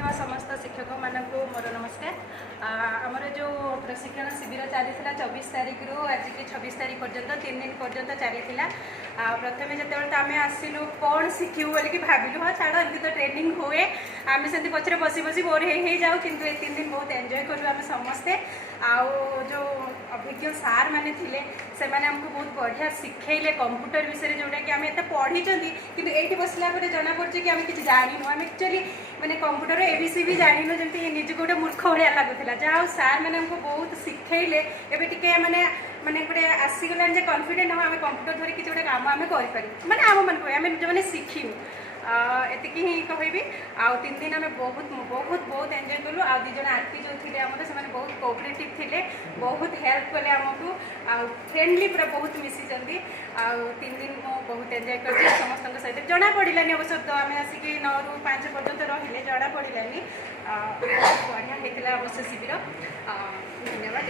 देखुवा समस्त शिक्षक मानक मोर नमस्कार। आमर जो प्रशिक्षण शिविर चली 24 तारीख रु आज की 26 तारीख पर्यंत 3 दिन पर्यंत चली। प्रथम जो आम आसलु कौन शिखू बोल भाविलु हाँ छाड़ एमती तो ट्रेनिंग हुए आम से पचर बसी बसी बोर हो जाऊ कि 3 दिन बहुत एंजॉय करूँ आम समस्ते। आउ जो अभिज्ञ सार मैंने थे से आमको बहुत बढ़िया शिखेले कंप्यूटर विषय जोटा कि आम एत पढ़ी कि ये बसला जना पड़े कि आम किसी जानू आम एक्चुअली मैंने कंप्यूटर एबीसी भी जानू जमी निज गोटे मूर्ख भाया लगुला जहाँ सार मैंने हमको बहुत शिखेले एवं टे मैंने मैंने गोटे आसीगला कन्फिडेंट हाँ आम कंप्यूटर धरिकी गोटे काम आम कर मैंने आम मन जो मैंने शिखू एतिकी ही कहबी। आउ 3 दिन आम बहुत बहुत बहुत एंजॉय कलु। आ 2 जन आंटी जो थे आम से बहुत कोऑपरेटिव थे बहुत हेल्प कले आमको आउ फ्रेंडली पूरा बहुत मिसी जल्दी। आउ 3 दिन मो बहुत एंजॉय कर समस्त सहित जना पड़ानी अवश्य तो आम आसिक 9 ରୁ 5 पर्यंत रही जना पड़ानी बहुत बढ़िया होता अवश्य शिविर। धन्यवाद।